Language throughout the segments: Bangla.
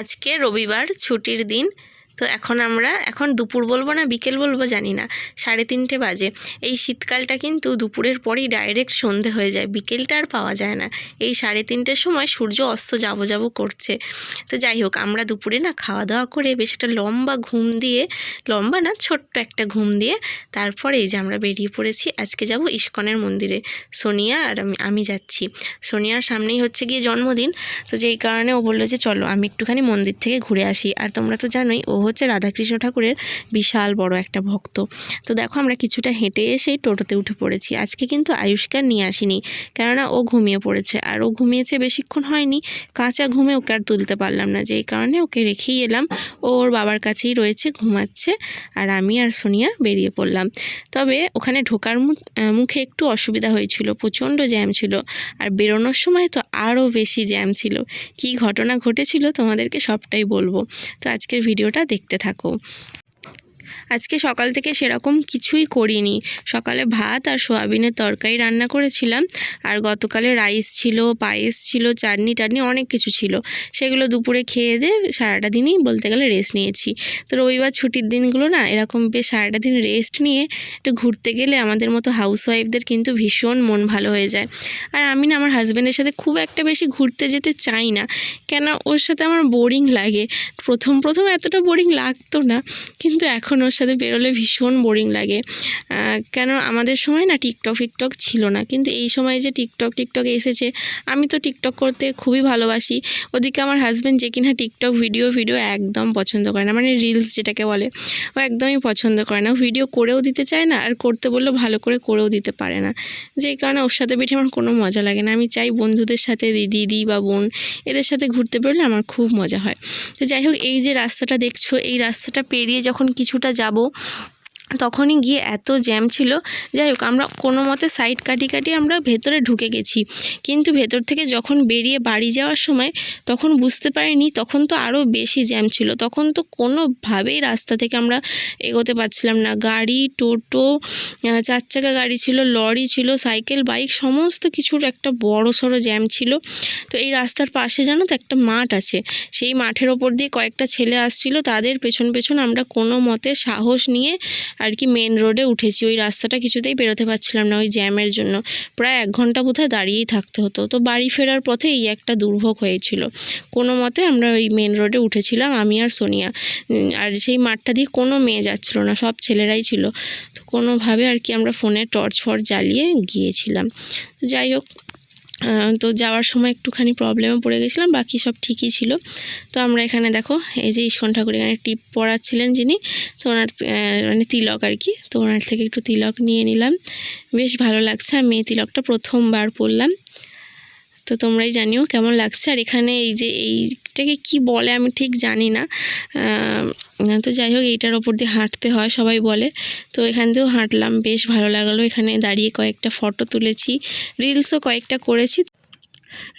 আজকে রবিবার, ছুটির দিন। তো এখন দুপুর বলবো না বিকেল বলবো জানি না, 3:30 বাজে। এই শীতকালটা কিন্তু দুপুরের পরেই ডাইরেক্ট সন্ধে হয়ে যায়, বিকেলটা আর পাওয়া যায় না। এই 3:30-র সময় সূর্য অস্ত যাবো করছে। তো যাই হোক, আমরা দুপুরে না খাওয়া দাওয়া করে বেশ একটা লম্বা ঘুম দিয়ে, লম্বা না ছোট্ট একটা ঘুম দিয়ে তারপরে এই যে আমরা বেরিয়ে পড়েছি। আজকে যাব ইস্কনের মন্দিরে। সোনিয়া আর আমি যাচ্ছি। সোনিয়ার সামনেই হচ্ছে গিয়ে জন্মদিন, তো যেই কারণে ও বললো যে চলো আমি একটুখানি মন্দির থেকে ঘুরে আসি। আর তোমরা তো জানোই ও হচ্ছে রাধাকৃষ্ণ ঠাকুরের বিশাল বড় একটা ভক্ত। তো দেখো আমরা কিছুটা হেঁটে এসেই টোটোতে উঠে পড়েছি। আজকে কিন্তু আয়ুষকে নিয়ে আসিনি, কেননা ও ঘুমিয়ে পড়েছে, আর ও ঘুমিয়েছে বেশিক্ষণ হয়নি, কাঁচা ঘুমে ওকে আর তুলতে পারলাম না, যেই কারণে ওকে রেখেই এলাম। ওর বাবার কাছেই রয়েছে, ঘুমাচ্ছে। আর আমি আর সোনিয়া বেরিয়ে পড়লাম। তবে ওখানে ঢোকার মুখে একটু অসুবিধা হয়েছিল, প্রচণ্ড জ্যাম ছিল। আর বেরোনোর সময় তো আরও বেশি জ্যাম ছিল। কী ঘটনা ঘটেছিল তোমাদেরকে সবটাই বলবো, তো আজকের ভিডিওটা দেখতে থাকো। আজকে সকাল থেকে সেরকম কিছুই করিনি। সকালে ভাত আর সোয়াবিনের তরকারি রান্না করেছিলাম, আর গতকালে রাইস ছিল, পায়েস ছিল, চাটনি অনেক কিছু ছিল। সেগুলো দুপুরে খেয়ে দিয়ে সারাটা দিনই বলতে গেলে রেস্ট নিয়েছি। তো রবিবার ছুটির দিনগুলো না এরকম বেশ সারাটা দিন রেস্ট নিয়ে একটু ঘুরতে গেলে আমাদের মতো হাউসওয়াইফদের কিন্তু ভীষণ মন ভালো হয়ে যায়। আর আমি না আমার হাজব্যান্ডের সাথে খুব একটা বেশি ঘুরতে যেতে চাই না, কেন ওর সাথে আমার বোরিং লাগে। প্রথম এতটা বোরিং লাগতো না, কিন্তু এখন ওর সাথে বেরোলে ভীষণ বোরিং লাগে। কেন আমাদের সময় না টিকটক ছিল না, কিন্তু এই সময় যে টিকটক এসেছে। আমি তো টিকটক করতে খুবই ভালোবাসি। ওদিকে আমার হাজব্যান্ড যে কিনা টিকটক ভিডিও একদম পছন্দ করে না, মানে রিলস যেটাকে বলে, ও একদমই পছন্দ করে না। ভিডিও করেও দিতে চায় না, আর করতে বললেও ভালো করে করেও দিতে পারে না, যেই কারণে ওর সাথে বেঠে আমার কোনো মজা লাগে না। আমি চাই বন্ধুদের সাথে, দিদি বা বোন এদের সাথে ঘুরতে বেরোলে আমার খুব মজা হয়। তো যাই হোক, এই যে রাস্তাটা দেখছো, এই রাস্তাটা পেরিয়ে যখন কিছুটা যাব তখনই গিয়ে এত জ্যাম ছিল। যাই হোক, আমরা কোনো মতে সাইড কাটি আমরা ভেতরে ঢুকে গেছি, কিন্তু ভেতর থেকে যখন বেরিয়ে বাড়ি যাওয়ার সময় তখন বুঝতে পারিনি, তখন তো আরও বেশি জ্যাম ছিল। তখন তো কোনোভাবেই রাস্তা থেকে আমরা এগোতে পারছিলাম না। গাড়ি, টোটো, 4 চাকা গাড়ি ছিল, লরি ছিল, সাইকেল, বাইক, সমস্ত কিছুর একটা বড় সড়ো জ্যাম ছিল। তো এই রাস্তার পাশে জানো তো একটা মাঠ আছে, সেই মাঠের ওপর দিয়ে কয়েকটা ছেলে আসছিল, তাদের পেছন আমরা কোনো মতে সাহস নিয়ে আর কি মেন রোডে উঠেছি। ওই রাস্তাটা কিছুতেই বেরোতে পারছিলাম না ওই জ্যামের জন্য। প্রায় 1 ঘন্টা বোধহয় দাঁড়িয়েই থাকতে হতো। তো বাড়ি ফেরার পথে এই একটা দুর্ভোগ হয়েছিল। কোনো মতে আমরা ওই মেন রোডে উঠেছিলাম, আমি আর সোনিয়া। আর সেই মাঠটা দিয়ে কোনো মেয়ে যাচ্ছিল না, সব ছেলেরাই ছিল। তো কোনোভাবে আর কি আমরা ফোনে টর্চ জ্বালিয়ে গিয়েছিলাম। যাই হোক, তো যাওয়ার সময় একটুখানি প্রবলেমে পড়ে গেছিলাম, বাকি সব ঠিকই ছিল। তো আমরা এখানে দেখো, এই যে ইস্কন ঠাকুর এখানে টিপ পরাচ্ছিলেন যিনি, তো ওনার মানে তিলক আর কি, তো ওনার থেকে একটু তিলক নিয়ে নিলাম। বেশ ভালো লাগছে, আমি এই তিলকটা প্রথমবার পরলাম। তো তোমরাই জানিও কেমন লাগছে। আর এখানে এই যে এইটাকে কি বলে আমি ঠিক জানি না, তো যাই হোক এইটার ওপর দিয়ে হাঁটতে হয় সবাই বলে। তো এখান দিয়েও হাঁটলাম, বেশ ভালো লাগলো। এখানে দাঁড়িয়ে কয়েকটা ফটো তুলেছি, রিলসও কয়েকটা করেছি।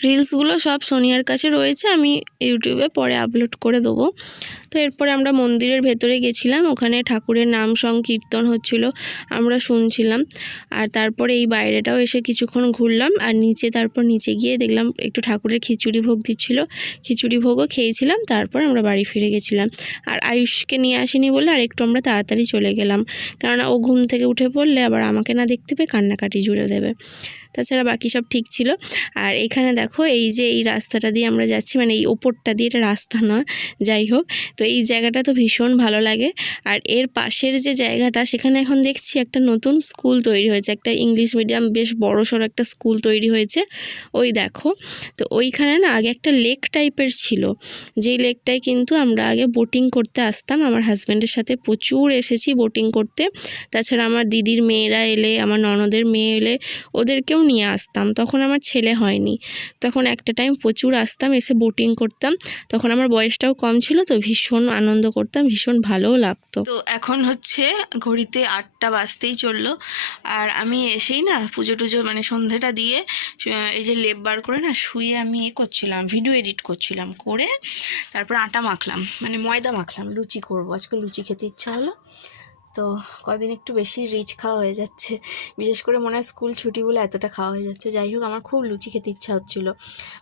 রিলসগুলো সব সোনিয়ার কাছে রয়েছে, আমি ইউটিউবে পরে আপলোড করে দেবো। তো এরপরে আমরা মন্দিরের ভেতরে গেছিলাম, ওখানে ঠাকুরের নাম সংকীর্তন হচ্ছিল, আমরা শুনছিলাম। আর তারপরে এই বাইরেটাও এসে কিছুক্ষণ ঘুরলাম, আর তারপর নিচে গিয়ে দেখলাম একটু ঠাকুরের খিচুড়ি ভোগ দিচ্ছিল, খিচুড়ি ভোগও খেয়েছিলাম। তারপর আমরা বাড়ি ফিরে গেছিলাম। আর আয়ুষকে নিয়ে আসিনি বলে আর একটু আমরা তাড়াতাড়ি চলে গেলাম, কেননা ও ঘুম থেকে উঠে পড়লে আবার আমাকে না দেখতে পেয়ে কান্নাকাটি জুড়ে দেবে। তাছাড়া বাকি সব ঠিক ছিল। আর এখানে দেখো, এই যে এই রাস্তাটা দিয়ে আমরা যাচ্ছি, মানে এই ওপরটা দিয়ে, এটা রাস্তা নয়, যাই হোক, তো এই জায়গাটা তো ভীষণ ভালো লাগে। আর এর পাশের যে জায়গাটা, সেখানে এখন দেখছি একটা নতুন স্কুল তৈরি হয়েছে, একটা ইংলিশ মিডিয়াম বেশ বড়সড় একটা স্কুল তৈরি হয়েছে, ওই দেখো। তো ওইখানে না আগে একটা লেক টাইপের ছিল, যেই লেকটায় কিন্তু আমরা আগে বোটিং করতে আসতাম। আমার হাজব্যান্ডের সাথে প্রচুর এসেছি বোটিং করতে। তাছাড়া আমার দিদির মেয়েরা এলে, আমার ননদের মেয়ে এলে, ওদেরকেও নিয়ে আসতাম। তখন আমার ছেলে হয়নি, তখন একটা টাইম প্রচুর আসতাম, এসে বোটিং করতাম। তখন আমার বয়সটাও কম ছিল, তো ভীষণ আনন্দ করতাম, ভীষণ ভালোও লাগতো। তো এখন হচ্ছে ঘড়িতে 8টা বাজতেই চললো। আর আমি এসেই না পুজো টুজো মানে সন্ধেটা দিয়ে এই যে লেপ বার করে না শুয়ে আমি করছিলাম, ভিডিও এডিট করছিলাম, করে তারপর আটা মাখলাম, মানে ময়দা মাখলাম, লুচি করবো। আজকে লুচি খেতে ইচ্ছা হলো, তো কদিন একটু বেশি রিচ খাওয়া হয়ে যাচ্ছে, বিশেষ করে মনে হয় স্কুল ছুটি বলে এতটা খাওয়া হয়ে যাচ্ছে। যাই হোক, আমার খুব লুচি খেতে ইচ্ছা হচ্ছিলো।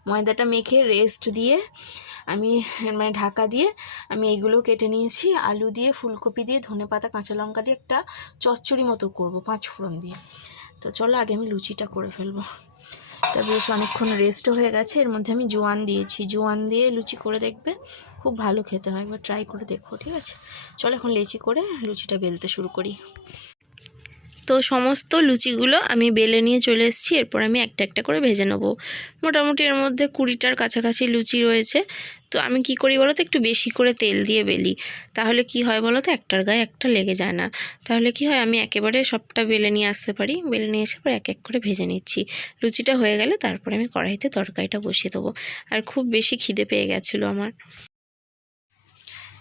ময়দাটা মেখে রেস্ট দিয়ে আমি মানে ঢাকা দিয়ে আমি এইগুলো কেটে নিয়েছি, আলু দিয়ে, ফুলকপি দিয়ে, ধনেপাতা, কাঁচা লঙ্কা দিয়ে একটা চচ্চড়ি মতো করবো 5 ফোড়ন দিয়ে। তো চলো আগে আমি লুচিটা করে ফেলবো। এটা বেশ অনেকক্ষণ রেস্টও হয়ে গেছে। এর মধ্যে আমি জোয়ান দিয়েছি, জোয়ান দিয়ে লুচি করে দেখবে, খুব ভালো খেতে হয়, একবার ট্রাই করে দেখো, ঠিক আছে? চলো এখন লেচি করে লুচিটা বেলতে শুরু করি। তো সমস্ত লুচিগুলো আমি বেলে নিয়ে চলে এসেছি। এরপর আমি একটা একটা করে ভেজে নেবো। মোটামুটি এর মধ্যে 20টার কাছাকাছি লুচি রয়েছে। তো আমি কি করি বলো তো, একটু বেশি করে তেল দিয়ে বেলি, তাহলে কি হয় বলো তো, একটার গায়ে একটা লেগে যায় না। তাহলে কি হয়, আমি একেবারে সবটা বেলে নিয়ে আসতে পারি। বেলে নিয়ে এসে পর এক এক করে ভেজে নিচ্ছি। লুচিটা হয়ে গেলে তারপরে আমি কড়াইতে তরকারিটা বসিয়ে দেবো। আর খুব বেশি খিদে পেয়ে গেছিলো আমার।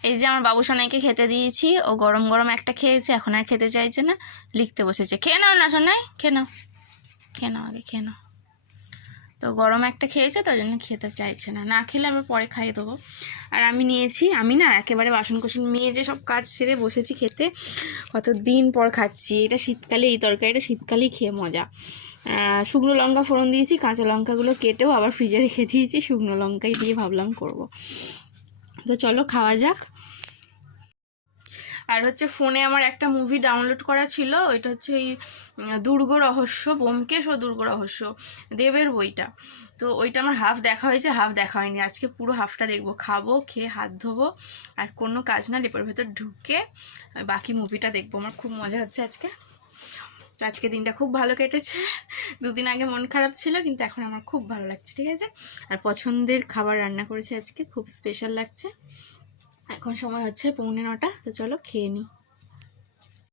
এই যে আমার বাবু সোনাইকে খেতে দিয়েছি, ও গরম গরম একটা খেয়েছে, এখন আর খেতে চাইছে না, লিখতে বসেছে। খেয়ে নাও না সোনাই, খেয়ে নাও, খেয়ে নাও, আগে খেয়ে নাও। তো গরম একটা খেয়েছে, তাই জন্য খেতে চাইছে না, না খেলে আবার পরে খাইয়ে দেবো। আর আমি নিয়েছি, আমি না একেবারে বাসন কোসন মেজে সব কাজ সেরে বসেছি খেতে, কতদিন পর খাচ্ছি। এটা শীতকালে, এই তরকারিটা শীতকালেই খেয়ে মজা। শুকনো লঙ্কা ফোড়ন দিয়েছি, কাঁচা লঙ্কাগুলো কেটেও আবার ফ্রিজে রেখে দিয়েছি, শুকনো লঙ্কাই দিয়ে ভাবলাম করব। তো চলো খাওয়া যাক। আর হচ্ছে ফোনে আমার একটা মুভি ডাউনলোড করা ছিল, ওইটা হচ্ছে এই দুর্গ রহস্য, ব্যোমকেশ ও দুর্গ রহস্য, দেবের বইটা। তো ওইটা আমার হাফ দেখা হয়েছে, হাফ দেখা হয়নি। আজকে পুরো হাফটা দেখবো, খাবো, খেয়ে হাত ধোবো, আর কোনো কাজ না, লেপের ভেতর ঢুকে বাকি মুভিটা দেখবো। আমার খুব মজা হচ্ছে আজকে। তো আজকে দিনটা খুব ভালো কেটেছে। 2 দিন আগে মন খারাপ ছিল, কিন্তু এখন আমার খুব ভালো লাগছে, ঠিক আছে? আর পছন্দের খাবার রান্না করেছে আজকে, খুব স্পেশাল লাগছে। এখন সময় হচ্ছে 8:45। তো চলো খেয়ে নিই।